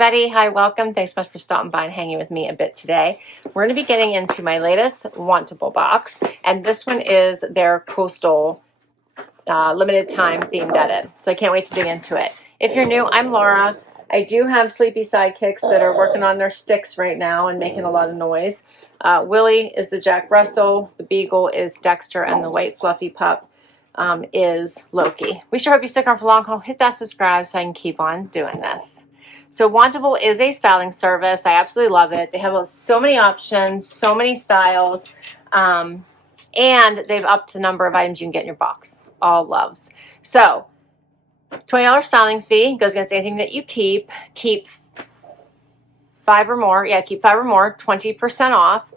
everybody. Hi, welcome. Thanks so much for stopping by and hanging with me a bit today. We're going to be getting into my latest Wantable box, and this one is their Coastal limited time themed edit. So I can't wait to dig into it. If you're new, I'm Laura. I do have sleepy sidekicks that are working on their sticks right now and making a lot of noise. Willie is the Jack Russell, the Beagle is Dexter, and the white fluffy pup is Loki. We sure hope you stick around for long haul. Hit that subscribe so I can keep on doing this. So Wantable is a styling service. I absolutely love it. They have so many options, so many styles, and they've upped the number of items you can get in your box. All loves. So $20 styling fee goes against anything that you keep. Keep 5 or more. Yeah, keep 5 or more, 20% off.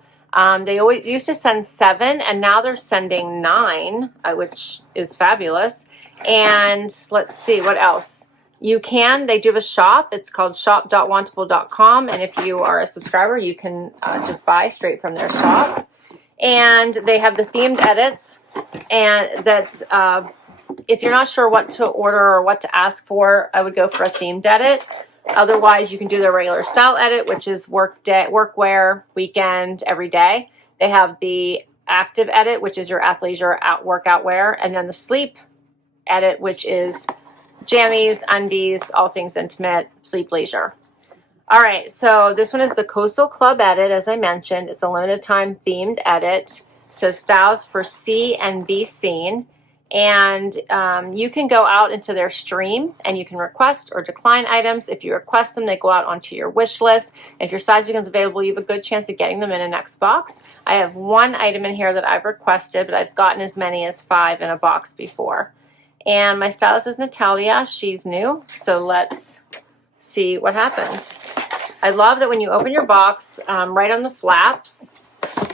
They always used to send 7, and now they're sending 9, which is fabulous. And let's see what else. They do have a shop. It's called shop.wantable.com, and if you are a subscriber, you can just buy straight from their shop. And they have the themed edits, and that if you're not sure what to order or what to ask for, I would go for a themed edit. Otherwise, you can do their regular style edit, which is workwear, weekend, every day. They have the active edit, which is your athleisure workout wear, and then the sleep edit, which is jammies, undies, all things intimate, sleep leisure. All right, so this one is the Coastal Club edit, as I mentioned. It's a limited time themed edit. It says styles for see and be seen. And you can go out into their stream and you can request or decline items. If you request them, they go out onto your wish list. If your size becomes available, you have a good chance of getting them in a next box. I have 1 item in here that I've requested, but I've gotten as many as 5 in a box before. And my stylist is Natalia. She's new, so let's see what happens. I love that when you open your box, right on the flaps,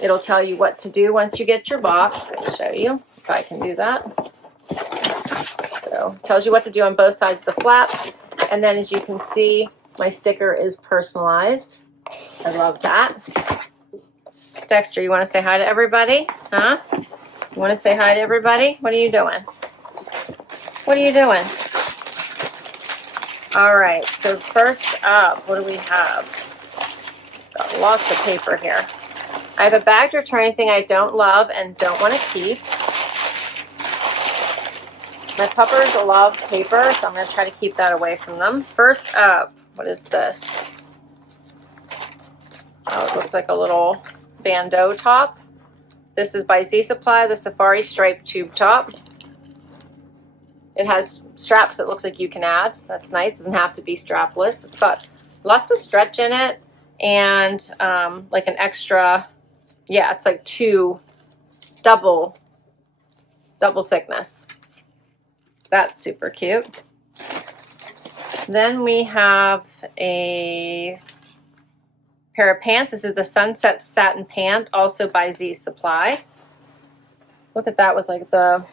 it'll tell you what to do once you get your box. I'll show you if I can do that. So it tells you what to do on both sides of the flaps. And then as you can see, my sticker is personalized. I love that. Dexter, you want to say hi to everybody? Huh? You want to say hi to everybody? What are you doing? What are you doing? All right, so first up, what do we have? Got lots of paper here. I have a bag to return anything I don't love and don't want to keep. My puppers love paper, so I'm going to try to keep that away from them. First up, what is this? Oh, it looks like a little bandeau top. This is by Z Supply, the Safari Striped Tube Top. It has straps that looks like you can add. That's nice. It doesn't have to be strapless. It's got lots of stretch in it and like an extra, yeah, it's like 2 double thickness. That's super cute. Then we have a pair of pants. This is the Sunset Satin Pant, also by Z Supply. Look at that with like the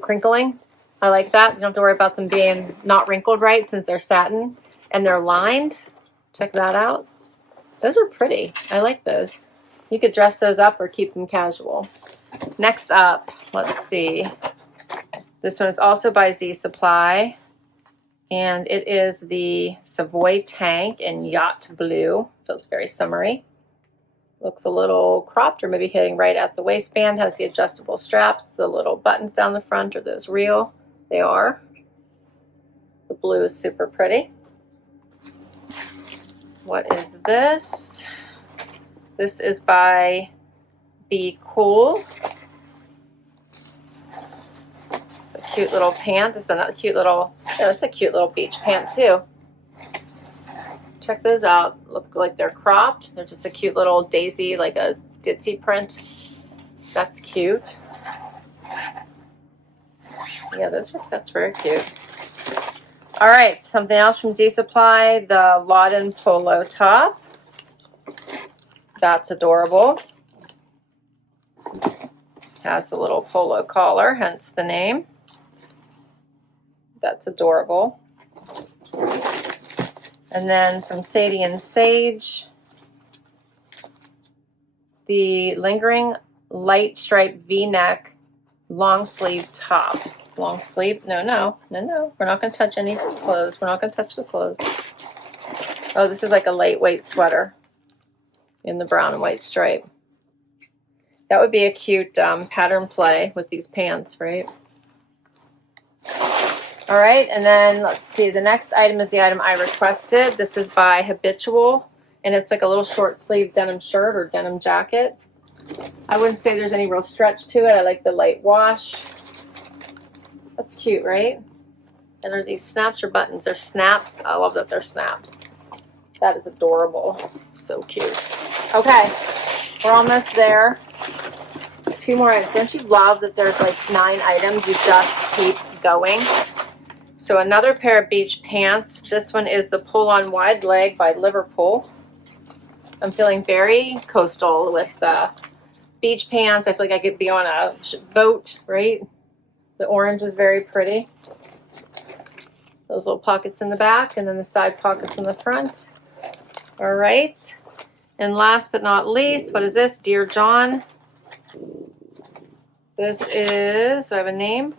crinkling. I like that. You don't have to worry about them being not wrinkled right since they're satin and they're lined. Check that out. Those are pretty. I like those. You could dress those up or keep them casual. Next up, let's see. This one is also by Z Supply, and it is the Savoy tank in yacht blue. Feels very summery. Looks a little cropped or maybe hitting right at the waistband. Has the adjustable straps. The little buttons down the front, are those real? They are. The blue is super pretty. What is this? This is by Be Cool. A cute little pant. This is another cute little, that's a cute little beach pant too. Check those out. Look like they're cropped. They're just a cute little daisy, like a ditzy print. That's cute. Yeah, that's very cute. All right, something else from Z Supply, the Lauden Polo top. That's adorable. Has the little polo collar, hence the name. That's adorable. And then from Sadie and Sage, the Lingering Light Stripe V-neck long sleeve top. It's long sleeve. No, no, no, no. We're not going to touch any clothes. We're not going to touch the clothes. Oh, this is like a lightweight sweater in the brown and white stripe. That would be a cute pattern play with these pants, right? All right, and then let's see. The next item is the item I requested. This is by Habitual, and it's like a little short sleeve denim shirt or denim jacket. I wouldn't say there's any real stretch to it. I like the light wash. That's cute, right? And are these snaps or buttons? They're snaps. I love that they're snaps. That is adorable. So cute. Okay, we're almost there. 2 more items. Don't you love that there's like 9 items? You just keep going. So another pair of beach pants. This one is the pull-on wide leg by Liverpool. I'm feeling very coastal with beach pants. I feel like I could be on a boat, right? The orange is very pretty. Those little pockets in the back and then the side pockets in the front. All right. And last but not least, what is this? Dear John. This is, do I have a name?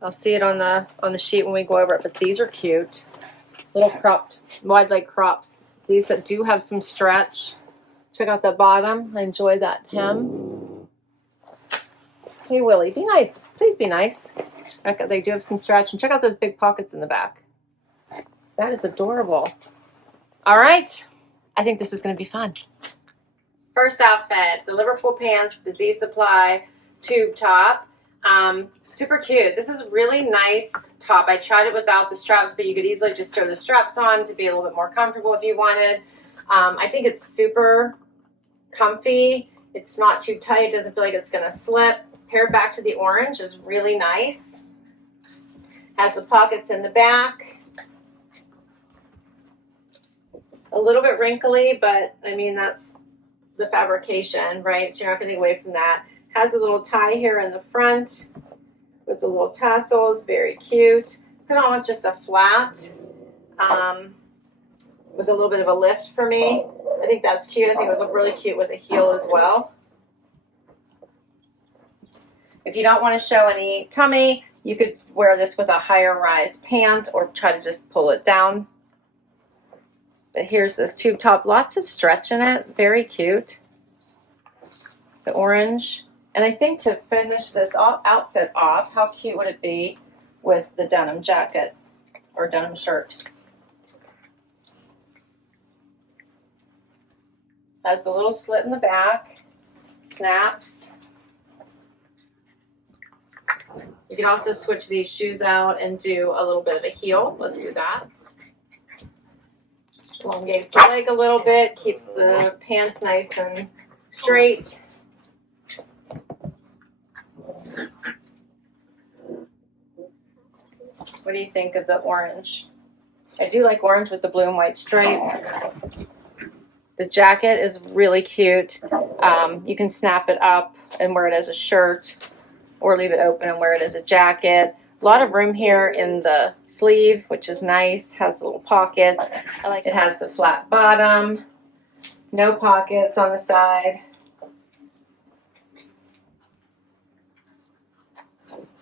I'll see it on the sheet when we go over it, but these are cute. Little cropped, wide leg crops. These that do have some stretch. Check out the bottom. I enjoy that hem. Hey, Willie, be nice. Please be nice. They do have some stretch. And check out those big pockets in the back. That is adorable. All right. I think this is going to be fun. First outfit, the Liverpool pants, the Z Supply tube top. Super cute. This is a really nice top. I tried it without the straps, but you could easily just throw the straps on to be a little bit more comfortable if you wanted. I think it's super comfy. It's not too tight. It doesn't feel like it's going to slip. Paired back to the orange is really nice. Has the pockets in the back. A little bit wrinkly, but I mean, that's the fabrication, right? So you're not getting away from that. Has a little tie here in the front with the little tassels, very cute. Put on with just a flat with a little bit of a lift for me. I think that's cute. I think it would look really cute with a heel as well. If you don't want to show any tummy, you could wear this with a higher rise pant or try to just pull it down. But here's this tube top, lots of stretch in it, very cute. The orange. And I think to finish this outfit off, how cute would it be with the denim jacket or denim shirt? Has the little slit in the back, snaps. You can also switch these shoes out and do a little bit of a heel. Let's do that. Elongates the leg a little bit, keeps the pants nice and straight. What do you think of the orange? I do like orange with the blue and white stripe. The jacket is really cute. You can snap it up and wear it as a shirt or leave it open and wear it as a jacket. A lot of room here in the sleeve, which is nice. Has little pockets. I like it. Has the flat bottom, no pockets on the side.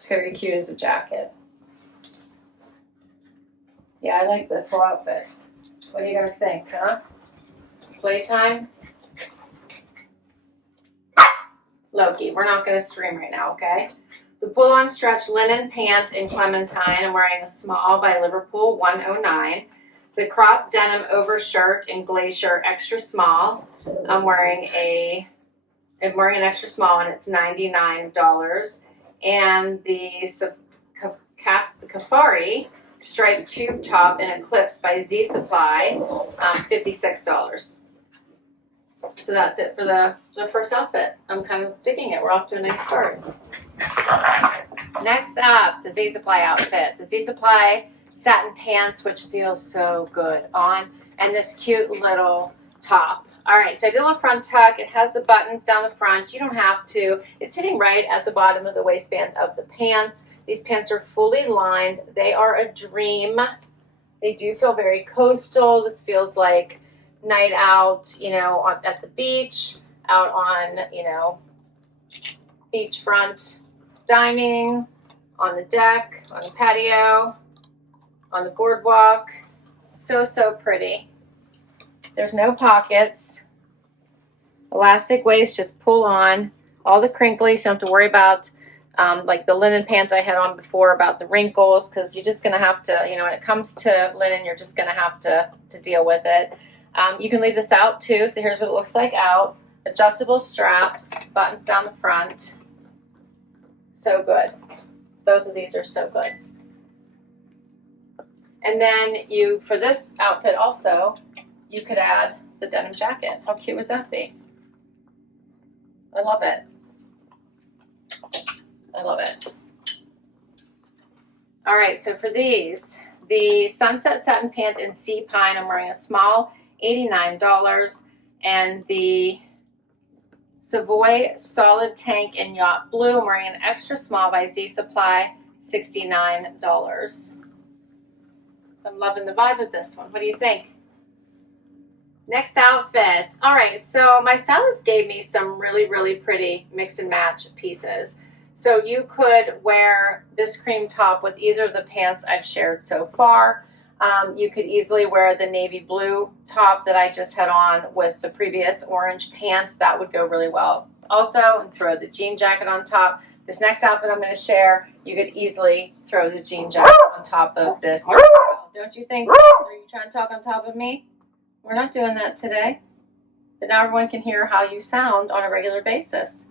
Very cute as a jacket. Yeah, I like this whole outfit. What do you guys think, huh? Playtime? Loki, we're not going to scream right now, okay? The pull-on stretch linen pant in Clementine. I'm wearing a small by Liverpool, 109. The crop denim overshirt in Glacier, extra small. I'm wearing an extra small, and it's $99. And the Caffari striped tube top in Eclipse by Z Supply, $56. So that's it for the first outfit. I'm kind of digging it. We're off to a nice start. Next up, the Z Supply outfit. The Z Supply satin pants, which feels so good on, and this cute little top. All right, so I did a little front tuck. It has the buttons down the front. You don't have to. It's sitting right at the bottom of the waistband of the pants. These pants are fully lined. They are a dream. They do feel very coastal. This feels like night out, you know, at the beach, out on, you know, beachfront. dining, on the deck, on the patio, on the boardwalk. So, so pretty. There's no pockets. Elastic waist, just pull on. All the crinklies, you don't have to worry about like the linen pant I had on before about the wrinkles, because you're just going to have to, you know, when it comes to linen, you're just going to have to deal with it. You can leave this out too, so here's what it looks like out. Adjustable straps, buttons down the front. So good. Both of these are so good. And then you, for this outfit also, you could add the denim jacket. How cute would that be? I love it. I love it. All right, so for these, the Sunset Satin Pant in Sea Pine, I'm wearing a small, $89. And the Savoy Solid Tank in Yacht Blue, I'm wearing an extra small by Z Supply, $69. I'm loving the vibe of this one. What do you think? Next outfit. All right, so my stylist gave me some really, really pretty mix and match pieces. So you could wear this cream top with either of the pants I've shared so far. You could easily wear the navy blue top that I just had on with the previous orange pants. That would go really well also, and throw the jean jacket on top. This next outfit I'm going to share, you could easily throw the jean jacket on top of this. Don't you think? Are you trying to talk on top of me? We're not doing that today. But now everyone can hear how you sound on a regular basis.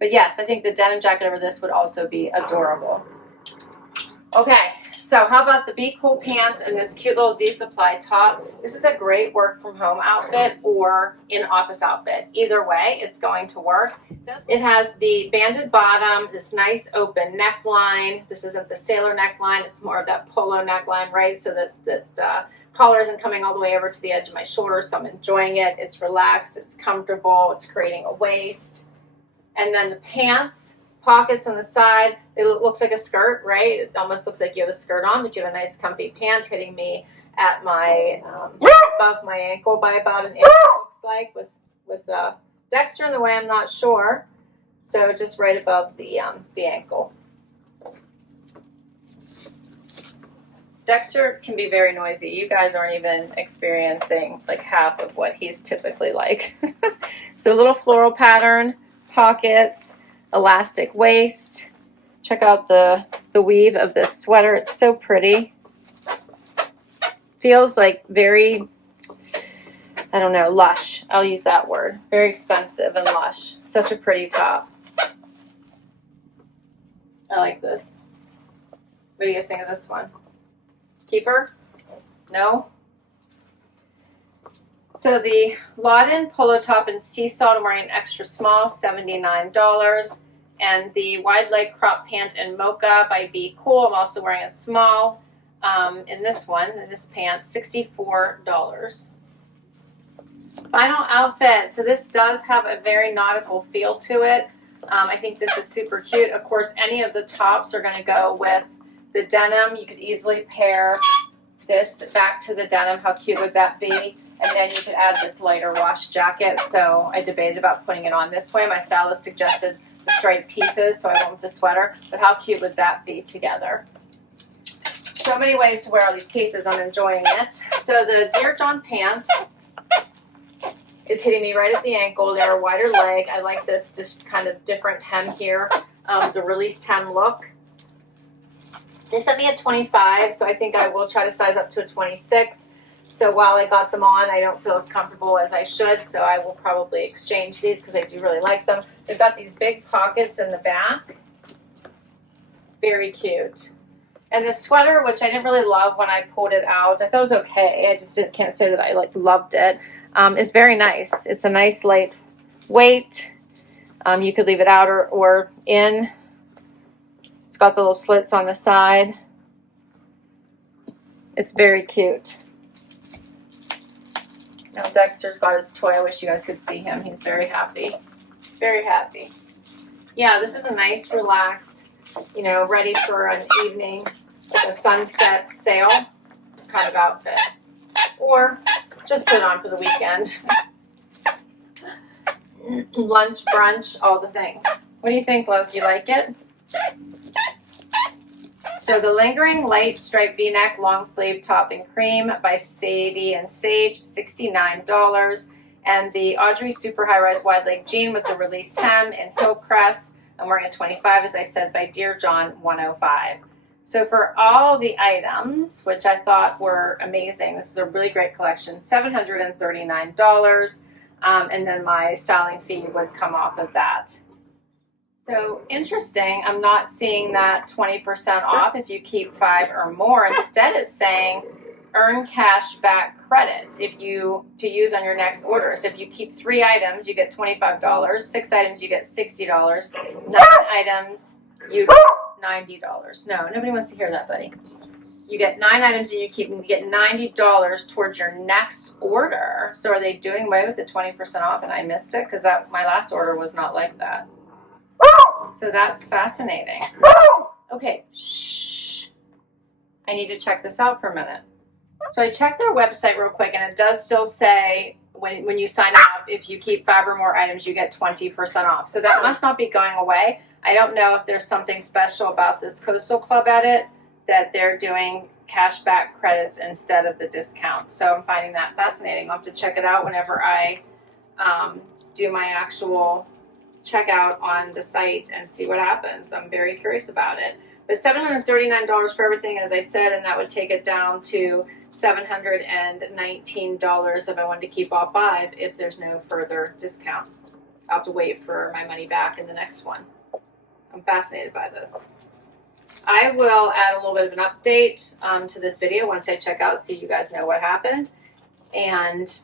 But yes, I think the denim jacket over this would also be adorable. Okay, so how about the Be Cool pants and this cute little Z Supply top? This is a great work from home outfit or in-office outfit. Either way, it's going to work. It has the banded bottom, this nice open neckline. This isn't the sailor neckline, it's more of that polo neckline, right? So that collar isn't coming all the way over to the edge of my shoulder, so I'm enjoying it. It's relaxed, it's comfortable, it's creating a waist. And then the pants, pockets on the side, it looks like a skirt, right? It almost looks like you have a skirt on, but you have a nice comfy pant hitting me at my, above my ankle by about an inch, it looks like, with Dexter in the way, I'm not sure. So just right above the ankle. Dexter can be very noisy. You guys aren't even experiencing like half of what he's typically like. So a little floral pattern, pockets, elastic waist. Check out the weave of this sweater. It's so pretty. Feels like very, I don't know, lush. I'll use that word. Very expensive and lush. Such a pretty top. I like this. What do you guys think of this one? Keeper? No? So the Lauden polo top in sea salt, I'm wearing an extra small, $79. And the wide leg crop pant in mocha by Be Cool, I'm also wearing a small in this one, in this pant, $64. Final outfit. So this does have a very nautical feel to it. I think this is super cute. Of course, any of the tops are going to go with the denim. You could easily pair this back to the denim. How cute would that be? And then you could add this lighter wash jacket. So I debated about putting it on this way. My stylist suggested the striped pieces, so I went with the sweater. But how cute would that be together? So many ways to wear all these pieces. I'm enjoying it. So the Dear John pant is hitting me right at the ankle. They're a wider leg. I like this just kind of different hem here, the released hem look. They sent me a 25, so I think I will try to size up to a 26. So while I got them on, I don't feel as comfortable as I should, so I will probably exchange these because I do really like them. They've got these big pockets in the back. Very cute. And the sweater, which I didn't really love when I pulled it out, I thought it was okay. I just can't say that I loved it. Is very nice. It's a nice light weight. You could leave it out or in. It's got the little slits on the side. It's very cute. Now Dexter's got his toy. I wish you guys could see him. He's very happy. Very happy. Yeah, this is a nice, relaxed, you know, ready for an evening, like a sunset sail kind of outfit. Or just put it on for the weekend. Lunch, brunch, all the things. What do you think, love? You like it? So the Lingering Light Striped V-Neck Long Sleeve Top in Cream by Sadie and Sage, $69. And the Audrey Super High Rise Wide Leg Jean with the released hem in Hillcrest, I'm wearing a 25, as I said, by Dear John, $105. So for all the items, which I thought were amazing, this is a really great collection, $739. And then my styling fee would come off of that. So interesting, I'm not seeing that 20% off if you keep 5 or more. Instead, it's saying earn cash back credits to use on your next order. So if you keep 3 items, you get $25. 6 items, you get $60. 9 items, you get $90. No, nobody wants to hear that, buddy. You get 9 items and you get $90 towards your next order. So are they doing away with the 20% off and I missed it? Because my last order was not like that. So that's fascinating. Okay, shh. I need to check this out for a minute. So I checked their website real quick, and it does still say when you sign up, if you keep 5 or more items, you get 20% off. So that must not be going away. I don't know if there's something special about this Coastal Club edit that they're doing cashback credits instead of the discount. So I'm finding that fascinating. I'll have to check it out whenever I do my actual checkout on the site and see what happens. I'm very curious about it. But $739 for everything, as I said, and that would take it down to $719 if I wanted to keep all 5 if there's no further discount. I'll have to wait for my money back in the next one. I'm fascinated by this. I will add a little bit of an update to this video once I check out so you guys know what happened. And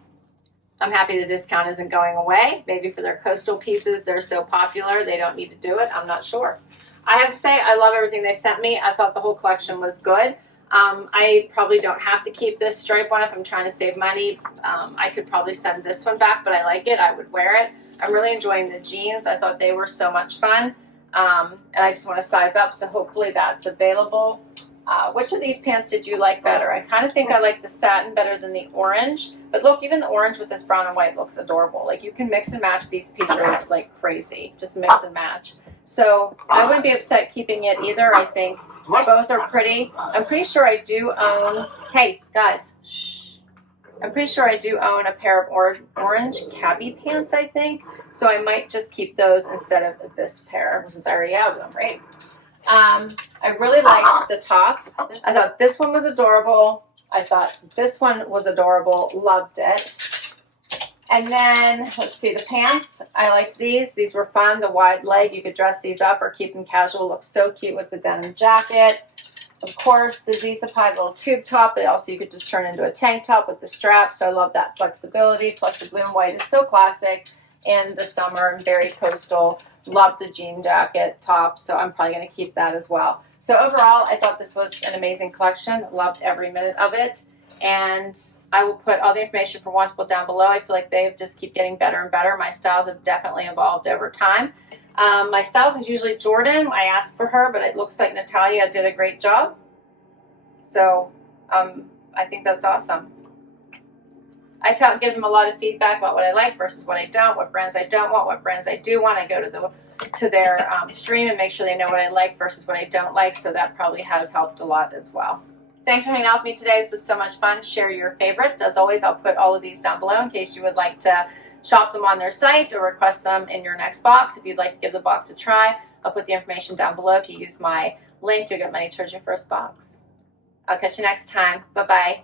I'm happy the discount isn't going away. Maybe for their coastal pieces, they're so popular, they don't need to do it. I'm not sure. I have to say, I love everything they sent me. I thought the whole collection was good. I probably don't have to keep this stripe one if I'm trying to save money. I could probably send this one back, but I like it. I would wear it. I'm really enjoying the jeans. I thought they were so much fun. And I just want to size up, so hopefully that's available. Which of these pants did you like better? I kind of think I like the satin better than the orange. But look, even the orange with this brown and white looks adorable. Like, you can mix and match these pieces like crazy. Just mix and match. So I wouldn't be upset keeping it either. I think both are pretty. I'm pretty sure I do own, hey guys, shh. I'm pretty sure I do own a pair of orange CABI pants, I think. So I might just keep those instead of this pair, since I already have them, right? I really liked the tops. I thought this one was adorable. I thought this one was adorable. Loved it. And then, let's see, the pants. I liked these. These were fun. The wide leg. You could dress these up or keep them casual. Look so cute with the denim jacket. Of course, the Zisa-Pie little tube top. But also you could just turn into a tank top with the strap. So I love that flexibility. Plus the blue and white is so classic in the summer and very coastal. Love the jean jacket top. So I'm probably going to keep that as well. So overall, I thought this was an amazing collection. Loved every minute of it. And I will put all the information for Wantable down below. I feel like they just keep getting better and better. My styles have definitely evolved over time. My styles is usually Jordan. I asked for her, but it looks like Natalia did a great job. So I think that's awesome. I give them a lot of feedback about what I like versus what I don't, what brands I don't want, what brands I do want. I go to their stream and make sure they know what I like versus what I don't like. So that probably has helped a lot as well. Thanks for hanging out with me today. This was so much fun. Share your favorites. As always, I'll put all of these down below in case you would like to shop them on their site or request them in your next box. If you'd like to give the box a try, I'll put the information down below. If you use my link, you'll get money towards your first box. I'll catch you next time. Bye-bye.